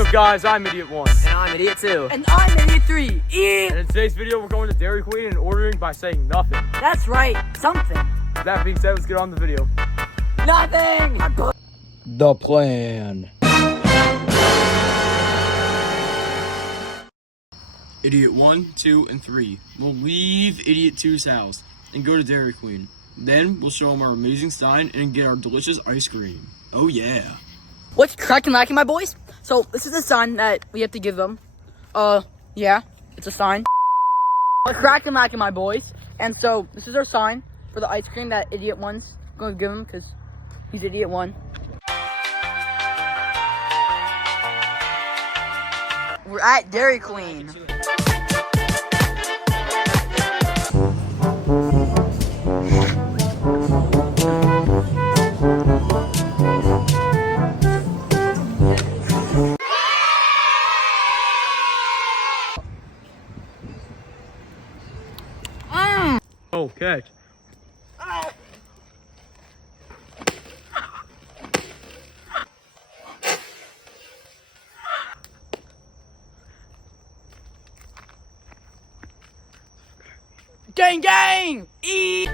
What's up, guys? I'm Idiot 1. And I'm Idiot 2. And I'm Idiot 3. And in today's video, we're going to Dairy Queen and ordering by saying nothing. That's right, something. With that being said, let's get on the video. Nothing! The plan. Idiot 1, 2, and 3 will leave Idiot 2's house and go to Dairy Queen. Then we'll show him our amazing sign and get our delicious ice cream. Oh yeah. What's cracking lacking, my boys? So, this is the sign that we have to give them. Yeah, it's a sign. What's cracking lacking, my boys? And so, this is our sign for the ice cream that Idiot 1's going to give him because he's Idiot 1. We're at Dairy Queen. Okay. Gang, gang! Eat!